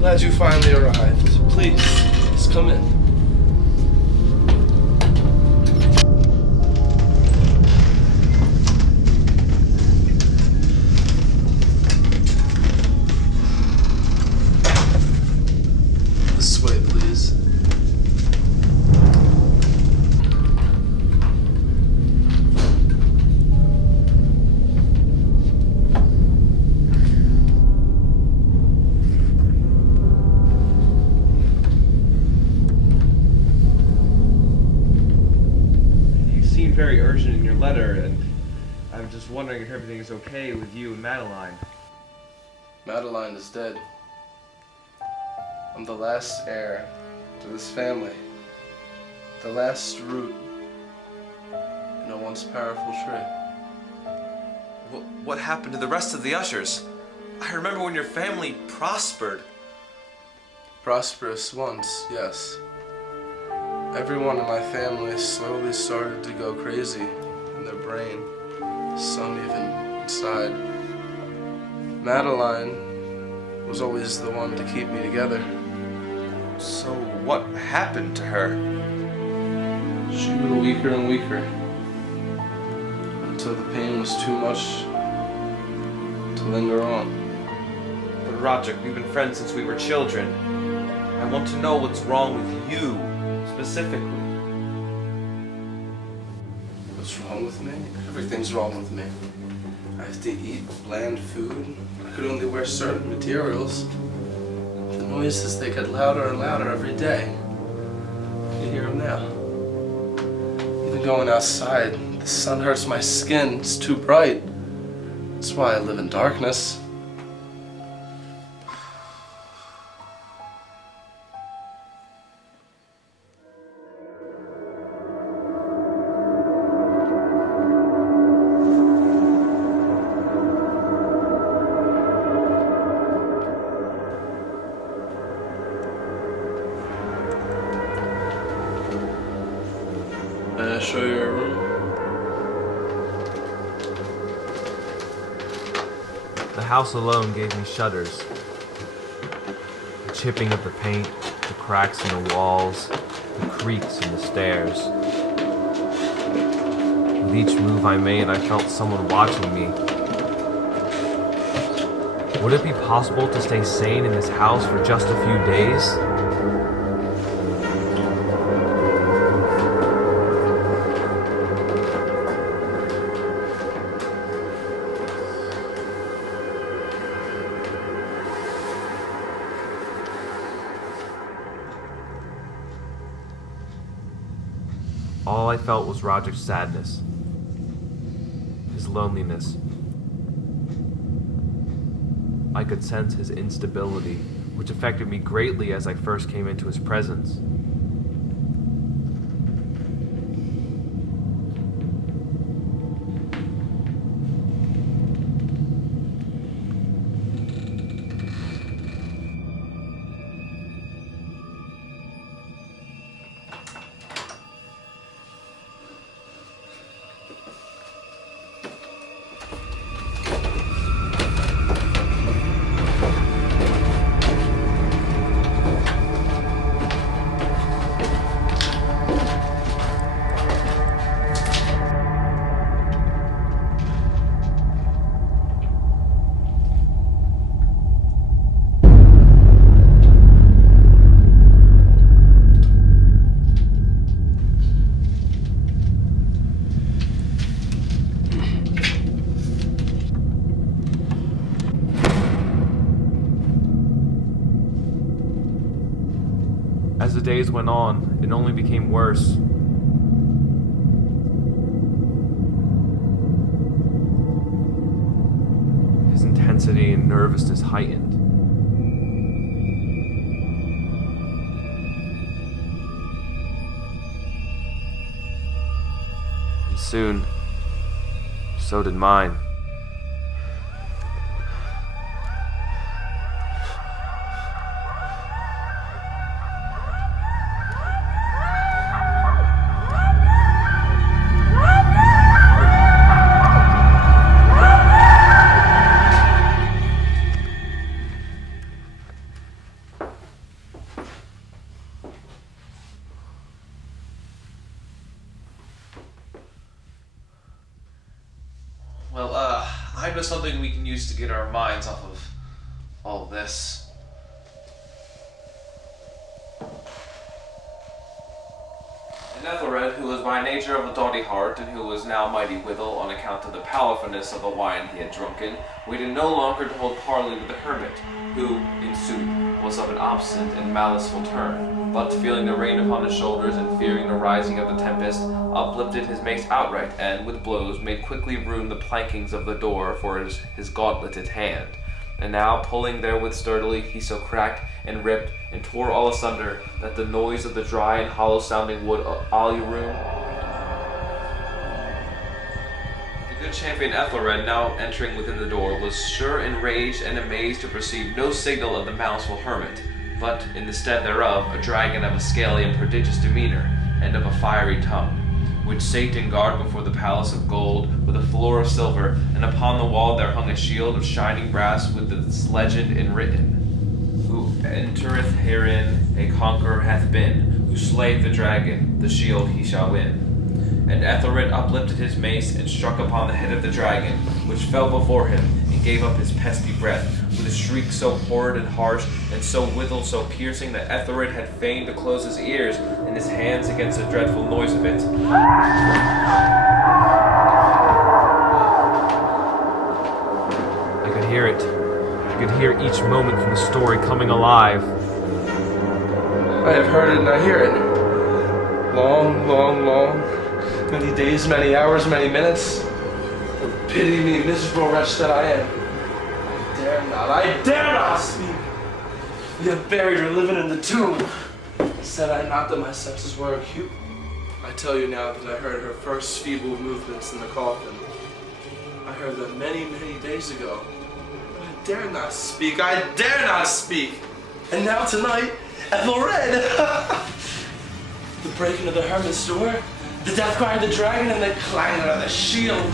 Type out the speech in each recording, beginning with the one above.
Glad you finally arrived. Please come in. This way, please. Very urgent in your letter, and I'm just wondering if everything is okay with you and Madeline. Madeline is dead. I'm the last heir to this family. The last root in a once powerful tree. What happened to the rest of the Ushers? I remember when your family prospered. Prosperous once, yes. Everyone in my family slowly started to go crazy in their brain, some even inside. Madeline was always the one to keep me together. So what happened to her? She grew weaker and weaker until the pain was too much to linger on. But Roderick, we've been friends since we were children. I want to know what's wrong with you. Specifically. What's wrong with me? Everything's wrong with me. I have to eat bland food. I could only wear certain materials. The noises, they get louder and louder every day. You hear them now. Even going outside, the sun hurts my skin. It's too bright. That's why I live in darkness. May I show you your room? The house alone gave me shudders. The chipping of the paint, the cracks in the walls, the creaks in the stairs. With each move I made, I felt someone watching me. Would it be possible to stay sane in this house for just a few days? All I felt was Roger's sadness, his loneliness. I could sense his instability, which affected me greatly as I first came into his presence. As the days went on, it only became worse. His intensity and nervousness heightened. And soon, so did mine. type of something we can use to get our minds off of all this. And Ethelred, who was by nature of a doughty heart, and who was now mighty withal on account of the powerfulness of the wine he had drunken, waited no longer to hold parley with the hermit, who, in sooth, was of an obstinate and maliceful turn, but feeling the rain upon his shoulders, and fearing the rising of the tempest, uplifted his mace outright, and with blows made quickly room the plankings of the door for his gauntleted hand. And now, pulling therewith sturdily, he so cracked and ripped and tore all asunder that the noise of the dry and hollow-sounding wood all room. The good champion Ethelred, now entering within the door, was sure enraged and amazed to perceive no signal of the maliceful hermit, but, in the stead thereof, a dragon of a scaly and prodigious demeanour, and of a fiery tongue, which sate in guard before the palace of gold, with a floor of silver, and upon the wall there hung a shield of shining brass with this legend enwritten: Who entereth herein a conqueror hath been, who slayeth the dragon, the shield he shall win. And Ethelred uplifted his mace and struck upon the head of the dragon, which fell before him, and gave up his pesky breath, with a shriek so horrid and harsh, and so withal so piercing, that Ethelred had fain to close his ears and his hands against the dreadful noise of it. I could hear it. I could hear each moment from the story coming alive. I have heard it and I hear it. Long, long, long. Many days, many hours, many minutes. Oh, pity me, miserable wretch that I am. I dare not speak. You have buried her living in the tomb. Said I not that my senses were acute? I tell you now that I heard her first feeble movements in the coffin. I heard them many, many days ago. But I dare not speak. I dare not speak. And now tonight, Ethelred! The breaking of the hermit's door, the death cry of the dragon, and the clangor of the shield.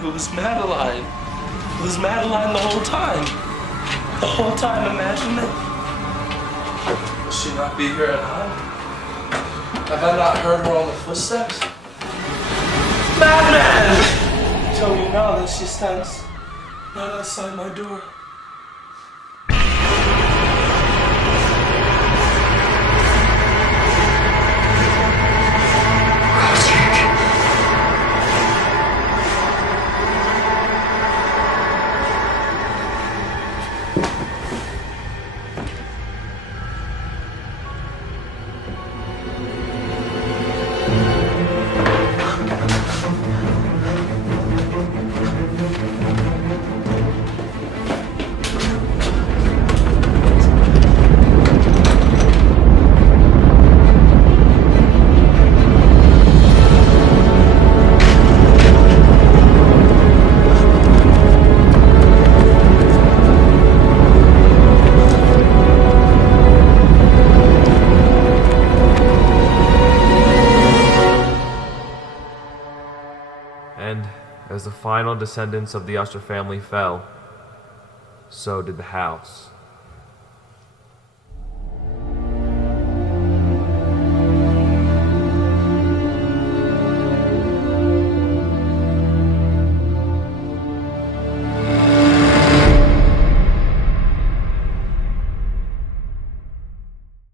It was Madeline. It was Madeline the whole time. The whole time, imagine it. Will she not be here at home? Have I not heard her on the footsteps? Madman! Tell me now that she stands right outside my door. And as the final descendants of the Usher family fell, so did the house.